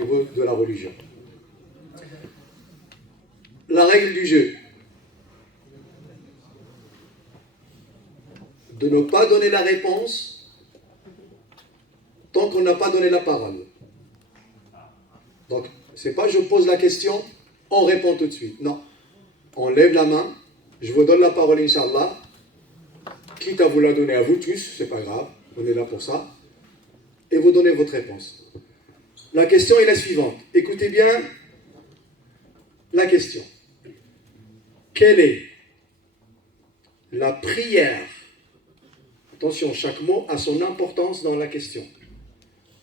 niveau de la religion. La règle du jeu. De ne pas donner la réponse tant qu'on n'a pas donné la parole. Donc, c'est pas je pose la question, on répond tout de suite. Non. On lève la main, je vous donne la parole, Inch'Allah. Quitte à vous la donner à vous tous, c'est pas grave, on est là pour ça. Et vous donnez votre réponse. La question est la suivante. Écoutez bien la question. Quelle est la prière? Attention, chaque mot a son importance dans la question.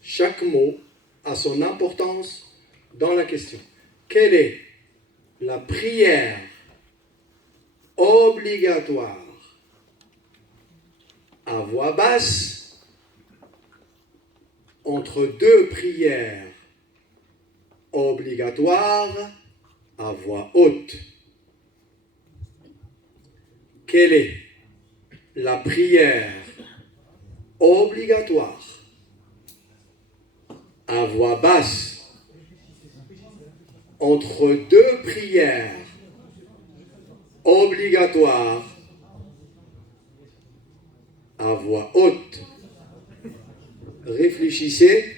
Chaque mot a son importance dans la question. Quelle est la prière obligatoire à voix basse entre deux prières obligatoires à voix haute? Quelle est la prière obligatoire à voix basse entre deux prières obligatoires à voix haute? Réfléchissez.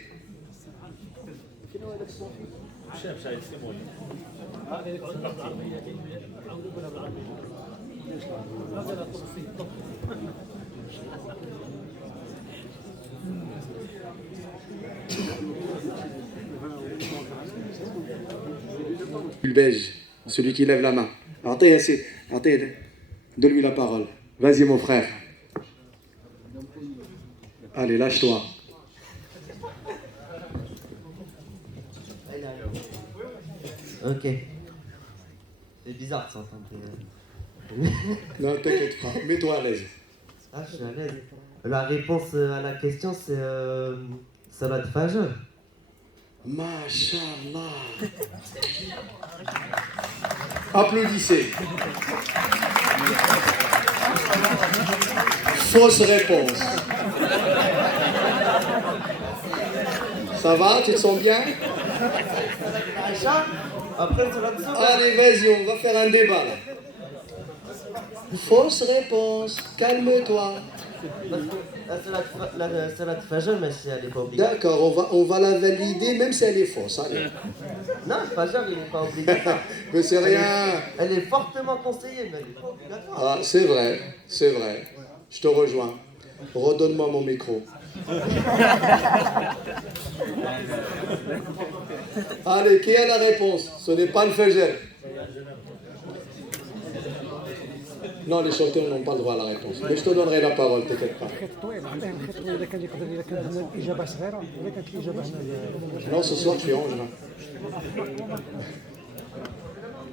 Le beige, celui qui lève la main. Donne-lui la parole. Vas-y mon frère. Allez, lâche-toi. Ok. C'est bizarre de s'entendre. Non, t'inquiète pas. Mets-toi à l'aise. Ah, je suis à l'aise. La réponse à la question, c'est Salat Fajr. Masha'Allah. Applaudissez. Fausse réponse. Ça va? Tu te sens bien? Après, Salat Fajr. Allez, vas-y, on va faire un débat là. Fausse réponse. Calme-toi. Parce que la Salat Fajr, mais si elle n'est pas obligatoire. D'accord, on va la valider même si elle est fausse. Allez. Non, le Fajr, il n'est pas obligatoire. Mais c'est rien. Elle est fortement conseillée, mais elle n'est pas obligatoire. Ah, c'est vrai, c'est vrai. Je te rejoins. Redonne-moi mon micro. Allez, qui a la réponse? Ce n'est pas le Fajr. Non, les chanteurs n'ont pas le droit à la réponse. Mais je te donnerai la parole, t'inquiète pas. Non, ce soir, je suis ange,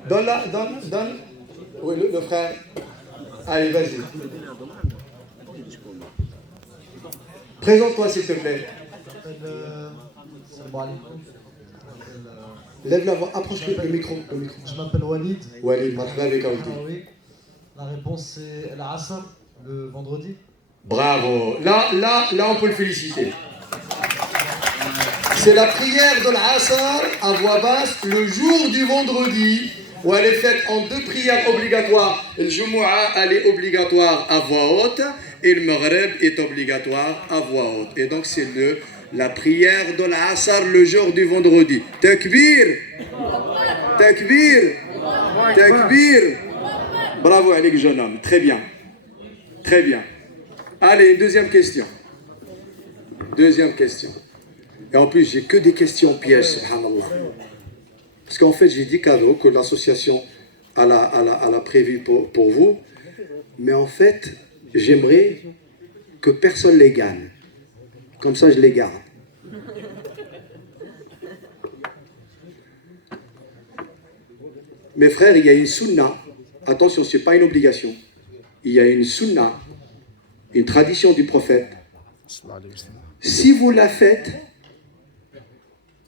là. Donne. Oui, le frère. Allez, vas-y. Présente-toi, s'il te plaît. Lève la voix, approche le micro. Je m'appelle Walid. Walid, marhaba avec Aoudi. Ah oui. La réponse c'est l'Asr, le vendredi. Bravo. Là, on peut le féliciter. C'est la prière de l'Asr à voix basse le jour du vendredi où elle est faite en deux prières obligatoires. Le Jumu'ah, elle est obligatoire à voix haute et le Maghreb est obligatoire à voix haute. Et donc c'est la prière de l'Asr le jour du vendredi. Takbir. Takbir. Takbir. Bravo Alik, jeune homme. Très bien. Très bien. Allez, une deuxième question. Deuxième question. Et en plus, j'ai que des questions pièges, subhanallah. Parce qu'en fait, j'ai 10 cadeaux que l'association a prévu pour vous. Mais en fait, j'aimerais que personne les gagne. Comme ça, je les garde. Mes frères, il y a une sunna. Attention, ce n'est pas une obligation. Il y a une sunna, une tradition du prophète. Si vous la faites,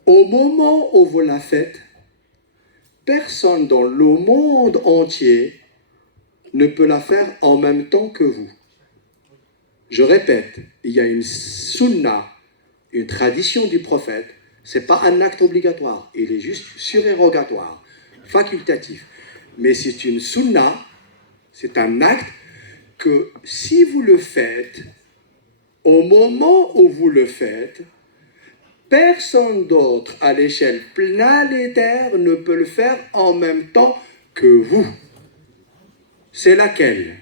au moment où vous la faites, personne dans le monde entier ne peut la faire en même temps que vous. Je répète, il y a une sunna, une tradition du prophète. Ce n'est pas un acte obligatoire, il est juste surérogatoire, facultatif. Mais c'est une sunna, c'est un acte que si vous le faites, au moment où vous le faites, personne d'autre à l'échelle planétaire ne peut le faire en même temps que vous. C'est laquelle?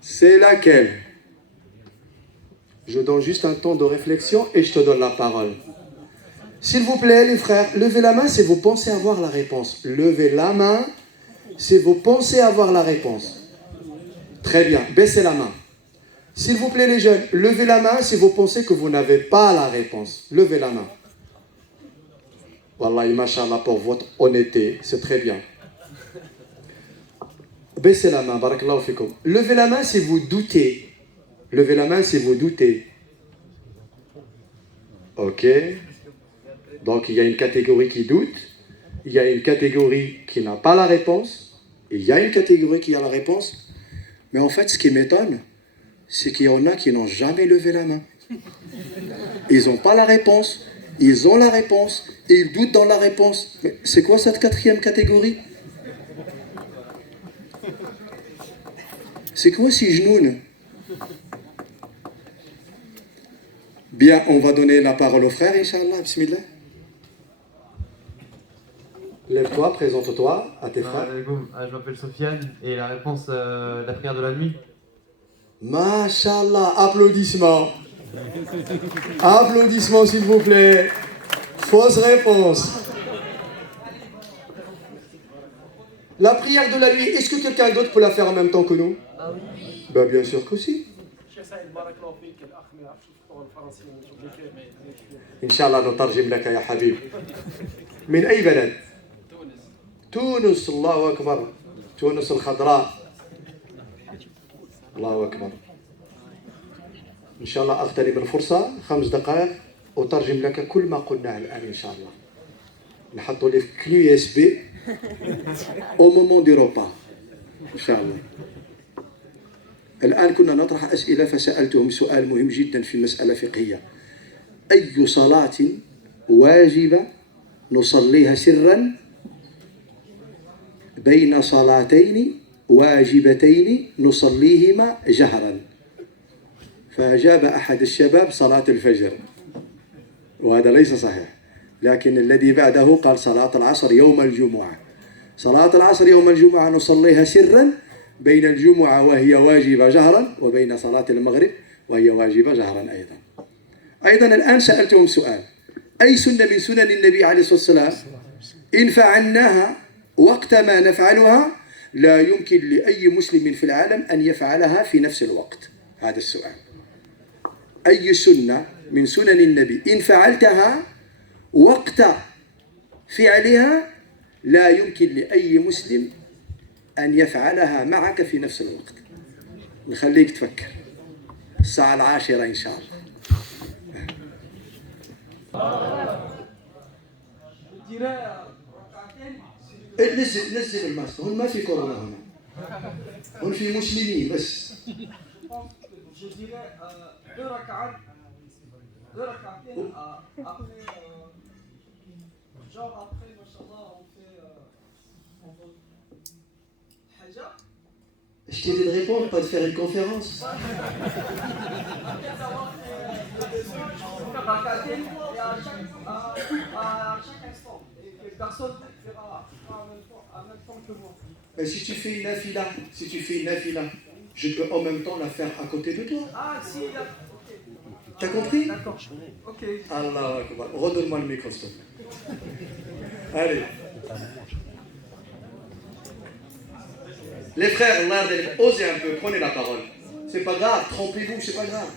C'est laquelle? Je donne juste un temps de réflexion et je te donne la parole. S'il vous plaît, les frères, levez la main si vous pensez avoir la réponse. Levez la main si vous pensez avoir la réponse. Très bien, baissez la main. S'il vous plaît, les jeunes, levez la main si vous pensez que vous n'avez pas la réponse. Levez la main. Wallahi, mashallah, pour votre honnêteté, c'est très bien. Baissez la main, barakallahu fikoum. Levez la main si vous doutez. Levez la main si vous doutez. Ok. Donc, il y a une catégorie qui doute. Il y a une catégorie qui n'a pas la réponse. Il y a une catégorie qui a la réponse. Mais en fait, ce qui m'étonne, c'est qu'il y en a qui n'ont jamais levé la main. Ils n'ont pas la réponse. Ils ont la réponse. Et ils doutent dans la réponse. Mais c'est quoi cette quatrième catégorie? C'est quoi si genoune? Bien, on va donner la parole au frère, Inch'Allah. Bismillah. Lève-toi, présente-toi à tes frères. Je m'appelle Sofiane et la réponse, la prière de la nuit. Mashallah, applaudissements. Applaudissements, s'il vous plaît. Fausse réponse. La prière de la nuit, est-ce que quelqu'un d'autre peut la faire en même temps que nous? Ben, bien sûr que si. Inch'Allah, نترجم لك يا حبيب. من أي بلد؟ تونس. الله أكبر. تونس الخضراء. الله أكبر. إن شاء الله أغتنم الفرصة 5 دقائق أترجم لك كل ما قلناه الآن إن شاء الله. نحطوا لي في كلو USB au moment du repas إن شاء الله. الآن كنا نطرح أسئلة فسألتهم سؤال مهم جدا في مسألة فقهية. أي صلاة واجبة نصليها سرا بين صلاتين واجبتين نصليهما جهرا؟ فأجاب أحد الشباب صلاة الفجر، وهذا ليس صحيح، لكن الذي بعده قال صلاة العصر يوم الجمعة. صلاة العصر يوم الجمعة نصليها سرا بين الجمعة وهي واجبة جهرا وبين صلاة المغرب وهي واجبة جهرا أيضا. أيضا الآن سألتهم سؤال: أي سنة من سنن النبي عليه الصلاة والسلام إن فعلناها وقت ما نفعلها لا يمكن لأي مسلم في العالم أن يفعلها في نفس الوقت؟ هذا السؤال. أي سنة من سنن النبي إن فعلتها وقت فعلها لا يمكن لأي مسلم أن يفعلها معك في نفس الوقت؟ نخليك تفكر الساعة 10 إن شاء الله. نزل الماسك، هون ما في كورونا، هون في مسلمين بس. Je dirais deux rak'at après, genre après, machallah, on fait hijab. Je t'ai dit de répondre, pas de faire une conférence. Après avoir fait rak'atain et à chaque instant, et que personne ne fera en même temps que moi. Mais si tu fais une nafila, je peux en même temps la faire à côté de toi. Ah, si, là. T'as compris? D'accord. Ok. Allah Akbar. Redonne-moi le micro, s'il te plaît. Allez. Les frères, osez un peu, prenez la parole. C'est pas grave, trompez-vous, c'est pas grave.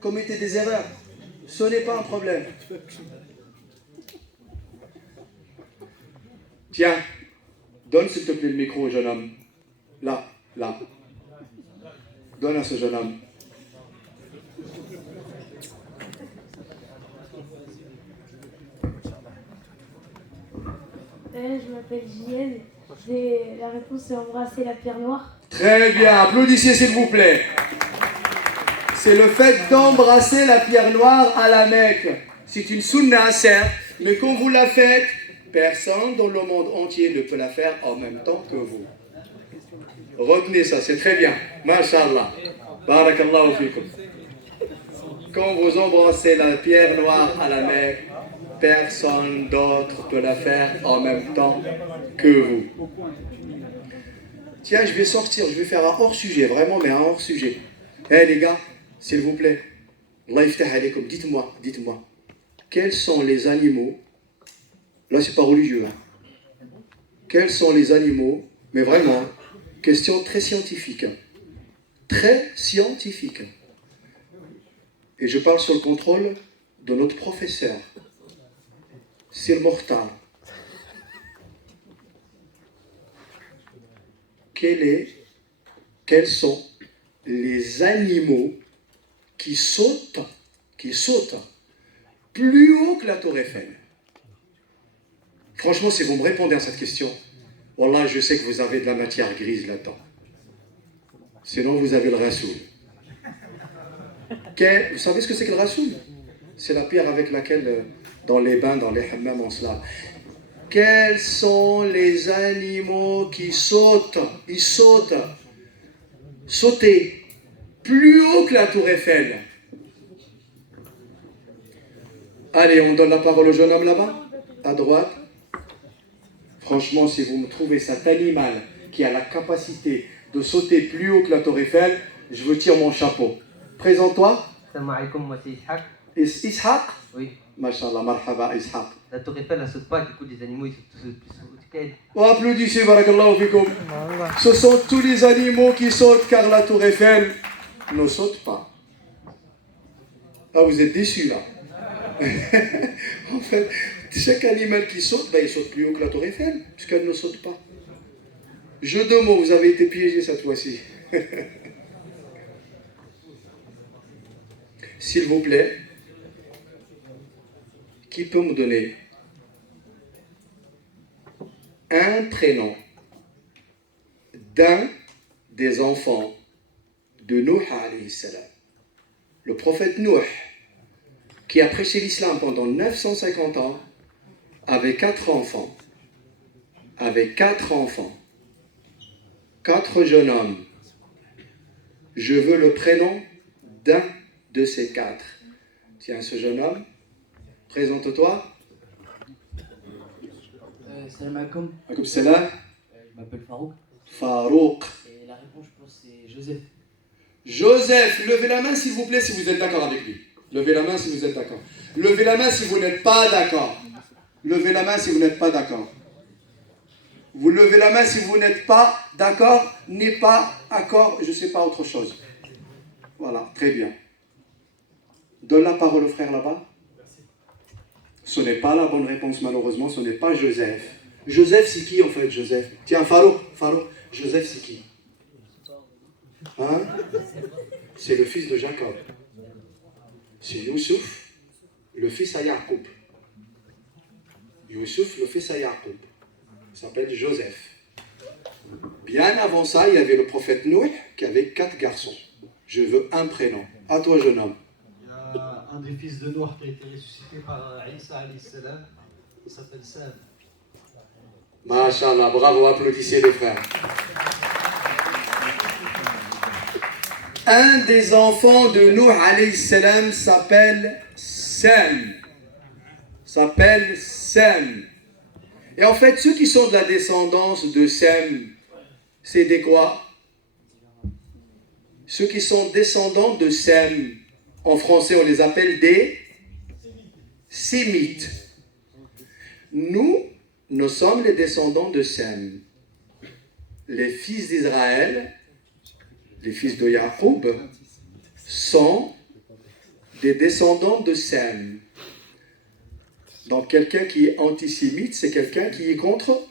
Commettez des erreurs. Ce n'est pas un problème. Tiens, donne s'il te plaît le micro au jeune homme. Là. Donne à ce jeune homme. Je m'appelle Jienne. La réponse c'est embrasser la pierre noire. Très bien, applaudissez s'il vous plaît. c'est le fait d'embrasser la pierre noire à la Mecque. C'est une sunna, certes, mais quand vous la faites, personne dans le monde entier ne peut la faire en même temps que vous. Retenez ça, c'est très bien. Masha'Allah. Barakallahu fikum. Quand vous embrassez la pierre noire à la Mecque, personne d'autre peut la faire en même temps que vous. Tiens, je vais sortir, je vais faire un hors-sujet, vraiment, mais un hors-sujet. Les gars, s'il vous plaît, Allah yaftah alaykoum, dites-moi, quels sont les animaux, là c'est pas religieux, hein. Quels sont les animaux, mais vraiment, question très scientifique, et je parle sous le contrôle de notre professeur, Sir Mokhtar. Quels sont les animaux qui sautent plus haut que la tour Eiffel? Franchement, si vous me répondez à cette question, wallah, je sais que vous avez de la matière grise là-dedans. Sinon, vous avez le Rassoul. Vous savez ce que c'est que le Rassoul? C'est la pierre avec laquelle, dans les bains, dans les hammams, on se lave. Quels sont les animaux qui sautent? Ils sautent. Sauter plus haut que la tour Eiffel. Allez, on donne la parole au jeune homme là-bas, à droite. Franchement, si vous me trouvez cet animal qui a la capacité de sauter plus haut que la tour Eiffel, je vous tire mon chapeau. Présente-toi. Salam alaikum, moi c'est Ishaq. Ishaq? Oui. Mashallah, marhaba, Ishaq. La tour Eiffel, elle saute pas, du coup, les animaux, ils sautent plus haut qu'elle. Oh, applaudissez, barakallahu fikum. Ce sont tous les animaux qui sautent car la tour Eiffel ne saute pas. Ah, vous êtes déçus là. En fait, chaque animal qui saute, il saute plus haut que la tour Eiffel, puisqu'elle ne saute pas. Jeu de mots, vous avez été piégés cette fois-ci. S'il vous plaît, qui peut me donner un prénom d'un des enfants de Nuh alayhi salam, le prophète Nuh, qui a prêché l'islam pendant 950 ans, avec 4 enfants. Avec 4 enfants. 4 jeunes hommes. Je veux le prénom d'un de ces 4. Tiens, ce jeune homme, présente-toi. Salam alaikum. Alaikum salam. Je m'appelle Farouk. Farouk. Et la réponse, je pense, c'est Joseph. Joseph, levez la main s'il vous plaît si vous êtes d'accord avec lui. Levez la main si vous êtes d'accord. Levez la main si vous n'êtes pas d'accord. Levez la main si vous n'êtes pas d'accord. Vous levez la main si vous n'êtes pas d'accord, n'est pas d'accord, je ne sais pas autre chose. Voilà, très bien. Donne la parole au frère là-bas. Ce n'est pas la bonne réponse malheureusement, ce n'est pas Joseph. Joseph c'est qui en fait, Joseph? Tiens, Farouk, Joseph c'est qui? Hein? C'est le fils de Jacob. C'est Youssouf, le fils à Yacoub. Youssouf, le fils à Yacoub. Il s'appelle Joseph. Bien avant ça, il y avait le prophète Nuh qui avait 4 garçons. Je veux un prénom. À toi, jeune homme. Il y a un des fils de Noir qui a été ressuscité par Isa alayhi salam. Il s'appelle Sam. Masha'Allah, bravo, applaudissez les frères. Un des enfants de Nuh alayhi salam s'appelle Sam. Et en fait, ceux qui sont de la descendance de Sem, c'est des quoi? Ceux qui sont descendants de Sem, en français, on les appelle des Sémites. Nous sommes les descendants de Sem. Les fils d'Israël, les fils de Yacoub, sont des descendants de Sem. Donc quelqu'un qui est antisémite, c'est quelqu'un qui est contre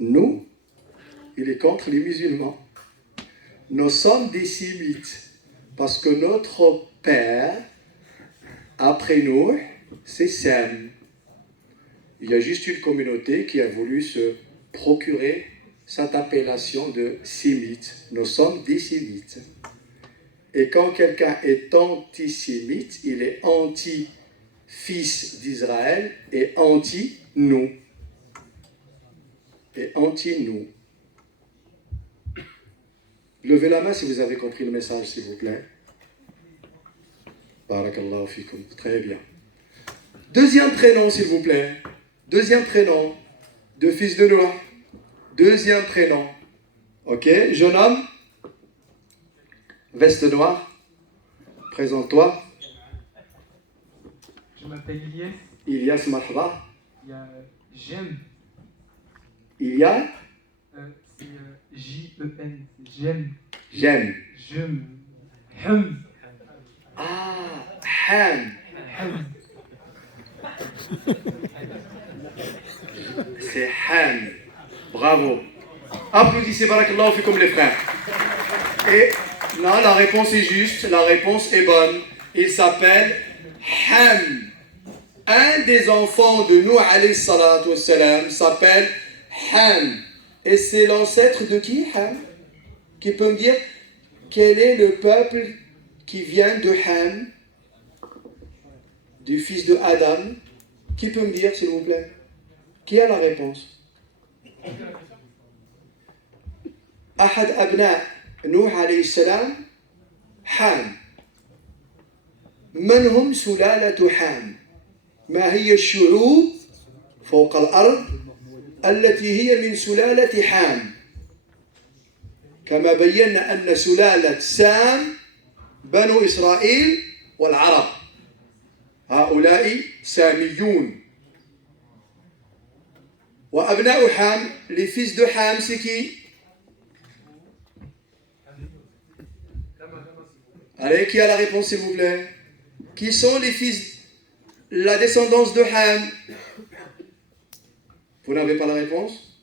nous. Il est contre les musulmans. Nous sommes des sémites parce que notre père, après nous, c'est Sem. Il y a juste une communauté qui a voulu se procurer cette appellation de sémites. Nous sommes des sémites. Et quand quelqu'un est antisémite, il est anti-fils d'Israël et anti-nous. Et anti-nous. Levez la main si vous avez compris le message, s'il vous plaît. Barakallahu fikum. Très bien. Deuxième prénom, s'il vous plaît. Deuxième prénom de fils de Noah. Deuxième prénom. Ok, jeune homme. Veste noire. Présente-toi. Je m'appelle Ilyes. Ilyas Marhaba. Il y a J'aime. Il y a C'est J-E-N. J'aime. J'aime. J'aime. Hum. Ah, Ham. C'est Ham. Bravo. Applaudissez Barakallahu fikum les frères. Et là, la réponse est juste, la réponse est bonne. Il s'appelle Ham. Un des enfants de Nuh alayhi salatu wassalam s'appelle Ham. Et c'est l'ancêtre de qui, Ham? Qui peut me dire quel est le peuple qui vient de Ham, du fils de Adam? Qui peut me dire, s'il vous plaît? Qui a la réponse? أحد أبناء نوح عليه السلام حام. من هم سلالة حام؟ ما هي الشعوب فوق الأرض التي هي من سلالة حام؟ كما بينا أن سلالة سام بنو إسرائيل والعرب، هؤلاء ساميون. وأبناء حام, les fils de Ham, c'est qui? Allez, qui a la réponse, s'il vous plaît? Qui sont les fils, la descendance de Ham? Vous n'avez pas la réponse?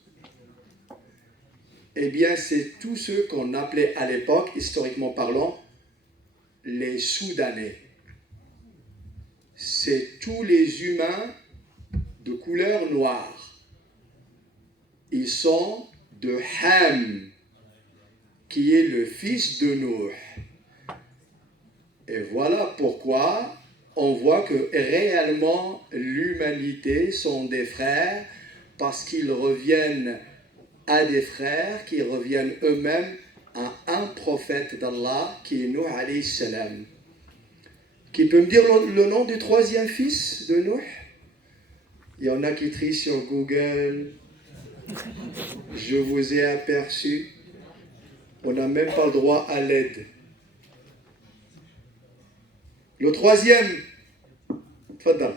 Eh bien, c'est tous ceux qu'on appelait à l'époque, historiquement parlant, les Soudanais. C'est tous les humains de couleur noire. Ils sont de Ham, qui est le fils de Noé. Et voilà pourquoi on voit que réellement l'humanité sont des frères, parce qu'ils reviennent à des frères qui reviennent eux-mêmes à un prophète d'Allah qui est Nuh alayhi salam. Qui peut me dire le nom du troisième fils de Nuh? Il y en a qui trient sur Google. Je vous ai aperçu. On n'a même pas le droit à l'aide. Le troisième, tfadal.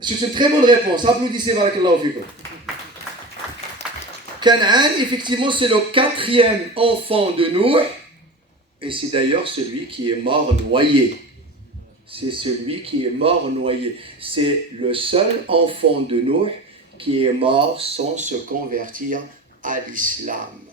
C'est une très bonne réponse. Applaudissez, barakallahu fikum. Canaan, effectivement, c'est le quatrième enfant de Nuh. Et c'est d'ailleurs celui qui est mort noyé. C'est celui qui est mort noyé. C'est le seul enfant de Nuh qui est mort sans se convertir à l'islam,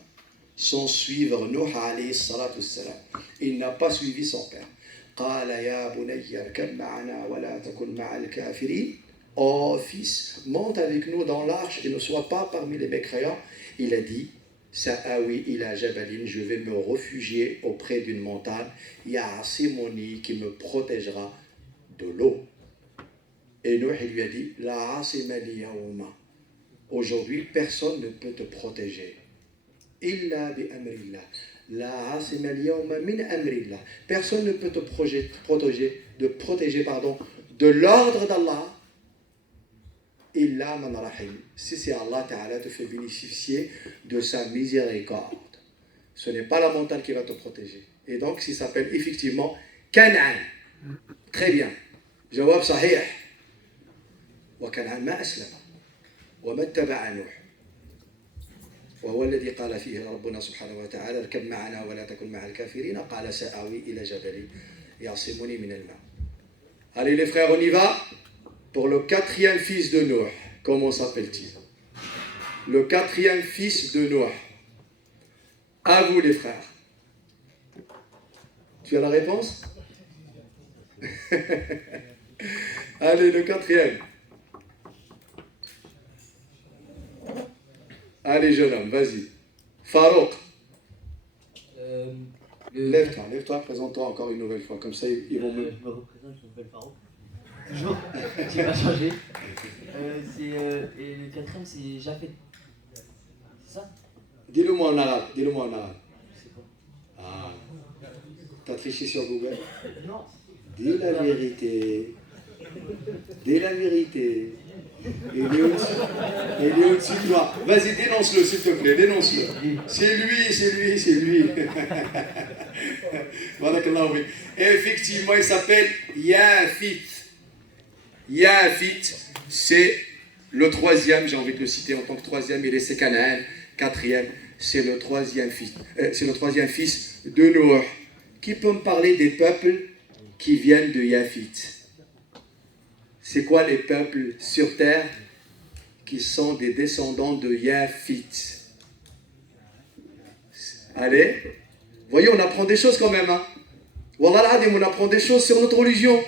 sans suivre Nuh alayhi salatu wassalam. Il n'a pas suivi son père. قال يا بني اركب معنا ولا تكن مع الكافرين. Oh fils, monte avec nous dans l'arche et ne sois pas parmi les mécréants. Il a dit, Sa'awi ila jabalin, je vais me réfugier auprès d'une montagne, Ya'asimoni, qui me protégera de l'eau. Et Nuh lui a dit, La asimali yawma. Aujourd'hui, personne ne peut te protéger. Illa bi amrillah. La asimali yawma min amrillah. Personne ne peut te protéger de l'ordre d'Allah. Illa man rahim. Si c'est Allah Ta'ala te fait bénéficier de sa miséricorde. Ce n'est pas la montagne qui va te protéger. Et donc, il s'appelle effectivement Canaan. Très bien. Jawab sahih. Wa Canaan ma aslama. Wa ma taba'a Nuh. وهو الذي قال فيه ربنا سبحانه وتعالى اركب معنا ولا تكن مع الكافرين قال سآوي إلى جبل يعصمني من الماء. Allez les frères, on y va pour le quatrième fils de Noé. Comment s'appelle-t-il? Le quatrième fils de Noé. À vous les frères. Tu as la réponse? Allez, le quatrième. Allez, jeune homme, vas-y. Farouk, Le... lève-toi, présente-toi encore une nouvelle fois. Comme ça, ils vont me... Je me représente, je m'appelle Farouk. Toujours, j'ai pas changé. Et le quatrième, c'est Jafet. C'est ça? Dis-le-moi en arabe, dis-le-moi en arabe. Je sais pas. Ah, t'as triché sur Google? Non. Dis la vérité. Dis la vérité. Il est au-dessus de toi. Vas-y, dénonce-le, s'il te plaît, dénonce-le. C'est lui. Barakallahu fik. Effectivement, il s'appelle Yafit. Yafit, c'est le troisième, j'ai envie de le citer en tant que troisième, il est c'est Canaan. Quatrième, c'est le troisième fils de Noé. Qui peut me parler des peuples qui viennent de Yafit? C'est quoi les peuples sur terre qui sont des descendants de Yafit? Allez, voyez, on apprend des choses quand même. Hein? Wallah al-Adim, on apprend des choses sur notre religion.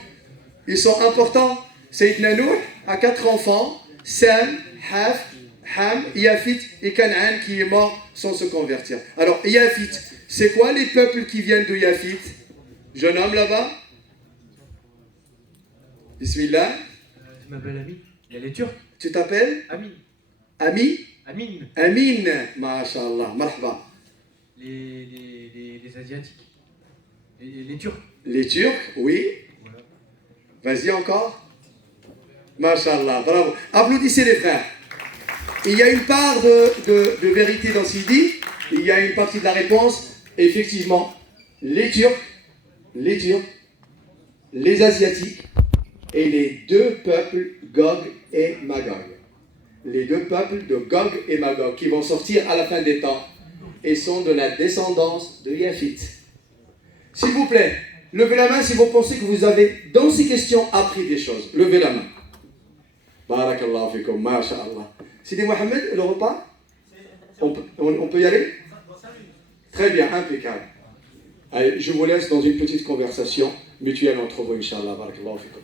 Ils sont importants. Sayyidina Nuh a 4 enfants, Sam, Haf, Ham, Yafit et Canaan qui est mort sans se convertir. Alors, Yafit, c'est quoi les peuples qui viennent de Yafit? Jeune homme là-bas? Bismillah. Je m'appelle Ami. Il y a les Turcs. Tu t'appelles? Ami. Ami? Amin. Amin. Masha'Allah. Marhaba. Les Asiatiques. Les Turcs. Les Turcs, oui. Voilà. Vas-y encore. Masha'Allah. Bravo. Applaudissez les frères. Il y a une part de vérité dans ce qu'il dit. Il y a une partie de la réponse. Effectivement, les Turcs, les Asiatiques et les 2 peuples Gog et Magog. Les 2 peuples de Gog et Magog qui vont sortir à la fin des temps et sont de la descendance de Yafit. S'il vous plaît, levez la main si vous pensez que vous avez dans ces questions appris des choses. Levez la main. Barakallahu fikum, masha'Allah. Sidi Mohamed, le repas? On peut y aller? Très bien, impeccable. Allez, je vous laisse dans une petite conversation mutuelle entre vous, Inch'Allah. Barakallahu fikum.